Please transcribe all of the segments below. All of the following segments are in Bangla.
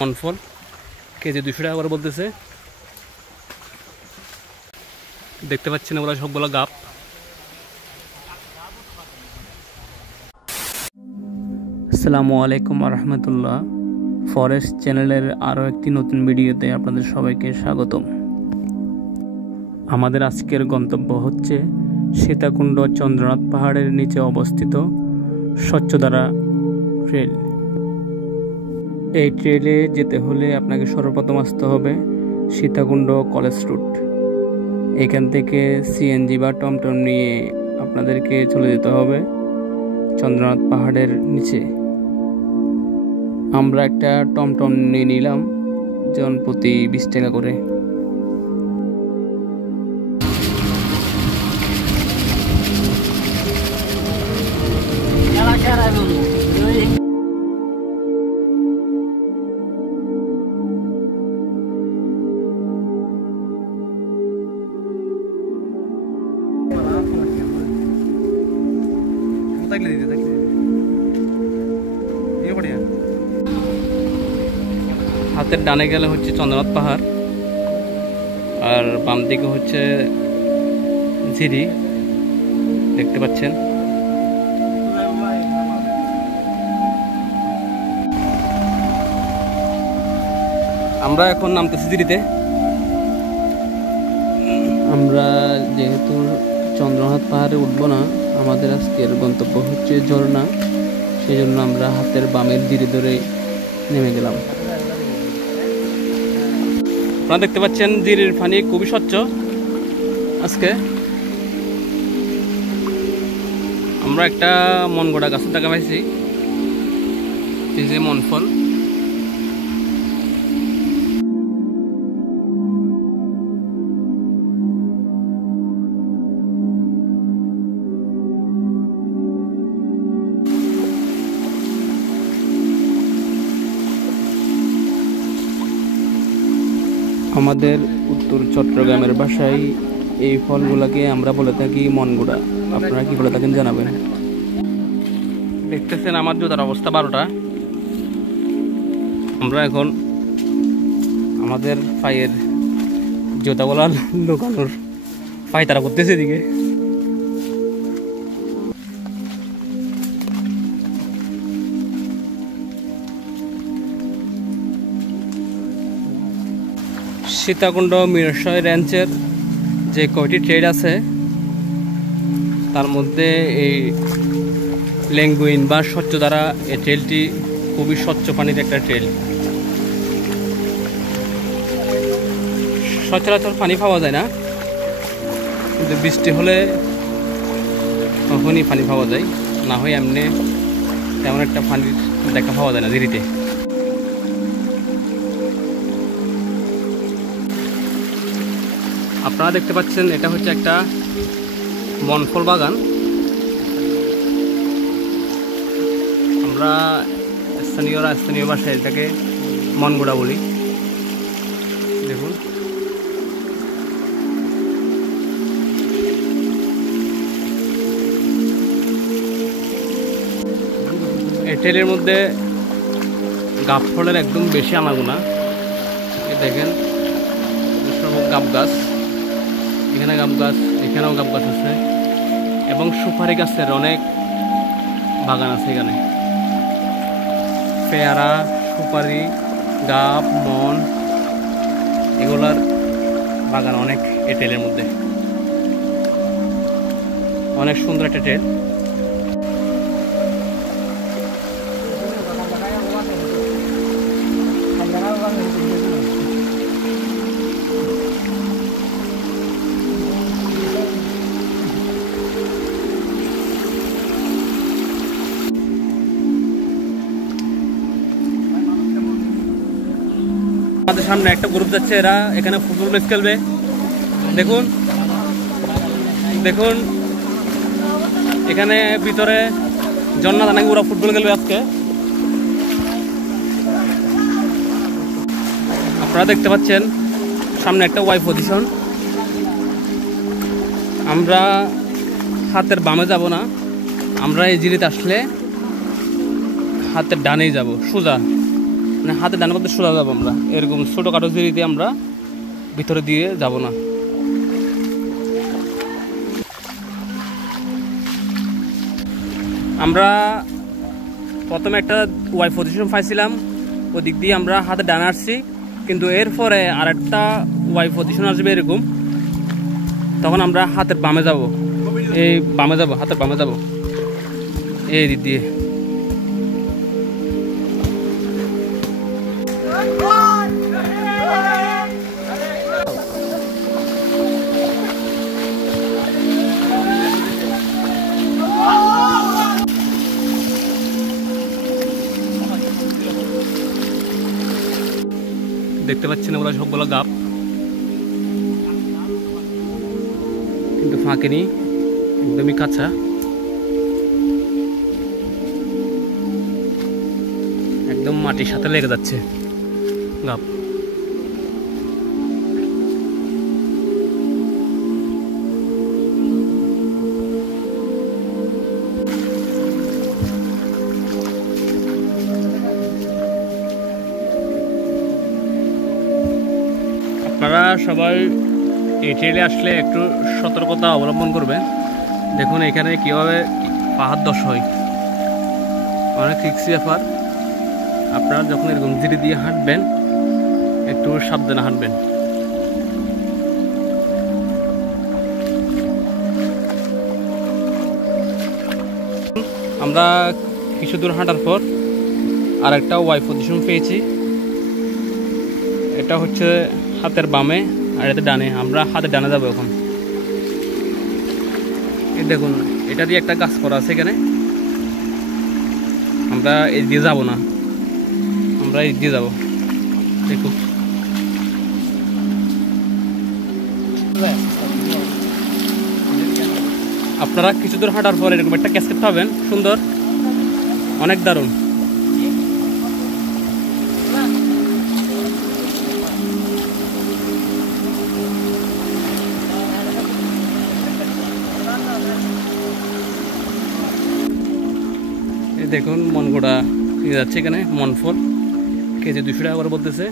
কনফল কেজি 200 টাকা করে বলতেছে। দেখতে পাচ্ছেন ওরা সবগুলো গাপ। আসসালামু আলাইকুম রহমতুল্লাহ। ফরেস্ট চ্যানেলের আরও একটি নতুন ভিডিওতে আপনাদের সবাইকে স্বাগতম। আমাদের আজকের গন্তব্য হচ্ছে সীতাকুণ্ড চন্দ্রনাথ পাহাড়ের নিচে অবস্থিত স্বচ্ছধারা ট্রেল। এই ট্রেলে যেতে হলে আপনাকে সর্বপ্রথম আসতে হবে সীতাকুণ্ড কলেজ রুট। এখান থেকে সিএনজি বা টমটম নিয়ে আপনাদেরকে চলে যেতে হবে চন্দ্রনাথ পাহাড়ের নিচে। আমরা একটা টমটম নিয়ে নিলাম, জন প্রতি 20 টাকা করে। হাতের ডানে গেলে হচ্ছে চন্দ্রনাথ পাহাড়, আর বাম দিকে হচ্ছে ঝিরি, দেখতে পাচ্ছেন। আমরা এখন নামতেছি ঝিরিতে। আমরা যেহেতু চন্দ্রনাথ পাহাড়ে উঠবো না, আমাদের আজকের গন্তব্য হচ্ছে ঝর্ণা, সেই জন্য আমরা হাতের বামের ঝিরি ধরে নেমে গেলাম। আপনারা দেখতে পাচ্ছেন ঝিরির পানি খুবই স্বচ্ছ। আজকে আমরা একটা মনগড়া গাছের টাকা পাইছি, এই যে মনফল। আমাদের উত্তর চট্টগ্রামের ভাষায় এই ফলগুলোকে আমরা বলে থাকি মনগুড়া। আপনারা কি বলে থাকেন জানাবেন। দেখতেছেন আমার জুতার অবস্থা 12টা। আমরা এখন আমাদের পায়ের জুতাগুলা লুকানোর পায়তারা করতেছে এদিকে। সীতাকুণ্ড মিরসরাই রেঞ্জের যে কয়টি ট্রেল আছে তার মধ্যে এই লেঙ্গুইন বা স্বচ্ছধারা এই ট্রেলটি খুবই স্বচ্ছ পানির একটা ট্রেল। সচরাচর পানি পাওয়া যায় না, কিন্তু বৃষ্টি হলে তখনই পানি পাওয়া যায়, না হয় এমনি তেমন একটা পানির দেখা পাওয়া যায় না ঝিরিতে। আপনারা দেখতে পাচ্ছেন এটা হচ্ছে একটা বনফল বাগান। আমরা স্থানীয় ভাষায় এটাকে মনগুড়া বলি। দেখুন এই ট্রেলের মধ্যে গাছ ফলের একদম বেশি আনাগোনা। দেখেন সব গাব গাছ, এখানে গাব গাছ, এখানেও গাব গাছ আছে, এবং সুপারি গাছের অনেক বাগান আছে এখানে। পেয়ারা, সুপারি, গাব, মন, এগুলার বাগান অনেক এই ট্রেলের মধ্যে। অনেক সুন্দর একটা ট্রেল। আমাদের সামনে একটা গ্রুপ যাচ্ছে, এরা এখানে ফুটবল ম্যাচ খেলবে। দেখুন দেখুন এখানে ভিতরে জন্নাত নাকি ওরা ফুটবল খেলবে আজকে। আপনারা দেখতে পাচ্ছেন সামনে একটা ওয়াই পজিশন। আমরা হাতের বামে যাব না, আমরা এই জিরিতে আসলে হাতের ডানেই যাব, সোজা, মানে হাতের ডানে পথে সোজা যাবো আমরা। এরকম ছোটোখাটো জিরিতে আমরা ভিতরে দিয়ে যাব না। আমরা প্রথমে একটা ওয়াই পজিশন পাইছিলাম, ওদিক দিয়ে আমরা হাতে ডানে আসছি, কিন্তু এরপরে আরেকটা ওয়াই পজিশন আসবে এরকম, তখন আমরা হাতের বামে যাব, এই বামে যাব, হাতের বামে যাব এই দিক দিয়ে। দেখতে পাচ্ছেন ওগুলো সবগুলো গাপ, কিন্তু ফাঁকেনি, একদমই কাঁচা। একদম মাটির সাথে লেগে যাচ্ছে গাপ। আপনারা সবাই এই ট্রেলে আসলে একটু সতর্কতা অবলম্বন করবেন। দেখুন এখানে কীভাবে পাহাড় ধস হয়, অনেক রিস্কি ব্যাপার। আপনারা যখন এরকম ধীরে দিয়ে হাঁটবেন একটু সাবধানে হাঁটবেন। আমরা কিছু দূর হাঁটার পর আর একটা ওয়াই পজিশন পেয়েছি। এটা হচ্ছে হাতের বামে আর এতে ডানে। আমরা হাতের ডানে যাবো এখন। এই দেখুন এটা দিয়ে একটা গাছ করা আছে এখানে। আমরা এই দিয়ে যাবো না, আমরা এই দিয়ে যাবো। দেখুন আপনারা কিছু দূর হাঁটার পর এরকম একটা ক্যাসকেট পাবেন, সুন্দর, অনেক দারুণ। দেখুন মনগোড়া নিয়ে যাচ্ছে এখানে, মনফল কেজি 200 টাকা করে বলতেছে।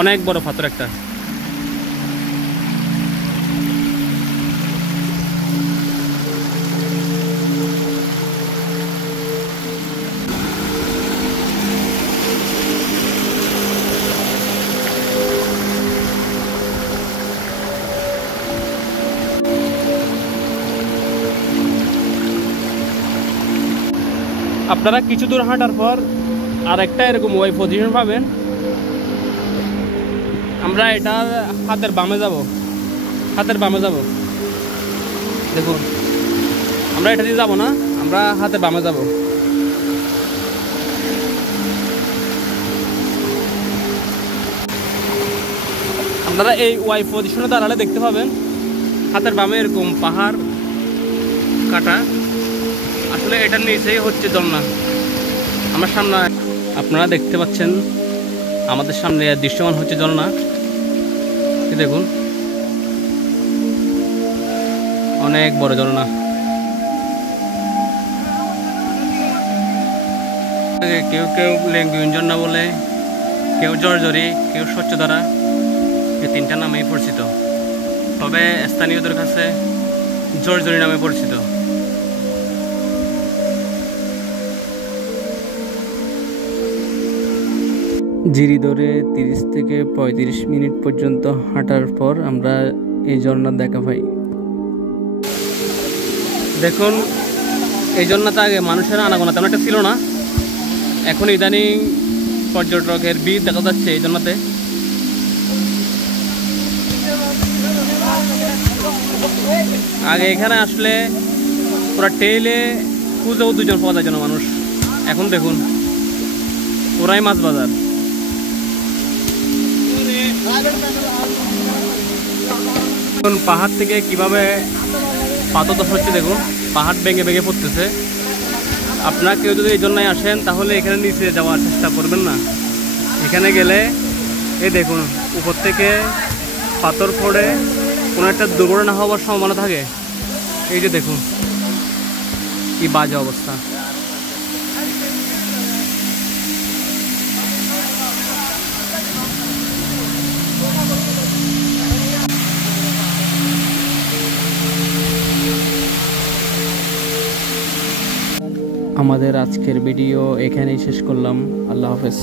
অনেক বড় পাথর একটা। আপনারা কিছু দূর হাঁটার পর আর একটা এরকম ওয়াই পজিশন পাবেন। আমরা এটা হাতের বামে যাব, হাতের বামে যাব। দেখুন আমরা এটা দিয়ে যাব না, আমরা হাতের বামে যাব। আপনারা এই ওয়াই পজিশনে দাঁড়ালে দেখতে পাবেন হাতের বামে এরকম পাহাড় কাটা। আসলে এটার নিচেই হচ্ছে ঝর্ণা। আমার সামনে আপনারা দেখতে পাচ্ছেন, আমাদের সামনে দৃশ্যমান হচ্ছে ঝর্ণা। দেখুন অনেক বড় ঝর্ণা। কেউ কেউ লেঙ্গুইন ঝর্ণা বলে, কেউ জর্জরি, কেউ স্বচ্ছধারা, এই তিনটা নামেই পরিচিত। তবে স্থানীয়দের কাছে জর্জরি নামে পরিচিত। জিরি ধরে 30 থেকে 35 মিনিট পর্যন্ত হাঁটার পর আমরা এই ঝর্ণা দেখা পাই। দেখুন এই ঝর্ণাতে আগে মানুষের আনাগোনা তেমন একটা ছিল না, এখন ইদানিং পর্যটকের ভিড় দেখা যাচ্ছে এই ঝর্ণাতে। আগে এখানে আসলে পুরো টেলে খুঁজেও 2জন পাওয়া যায় যেন মানুষ। এখন দেখুন পুরাই মাছ বাজার। এখন পাহাড় থেকে কিভাবে পাথর ধস হচ্ছে দেখুন, পাহাড় ভেঙে ভেঙে পড়তেছে। আপনারা কেউ যদি এই জন্যই আসেন তাহলে এখানে নিচে যাওয়ার চেষ্টা করবেন না। এখানে গেলে এই দেখুন উপর থেকে পাথর পড়ে কোনো একটা দুর্ঘটনা হওয়ার সম্ভাবনা থাকে। এই যে দেখুন কি বাজে অবস্থা। আমাদের আজকের ভিডিও এখানেই শেষ করলাম। আল্লাহ হাফেজ।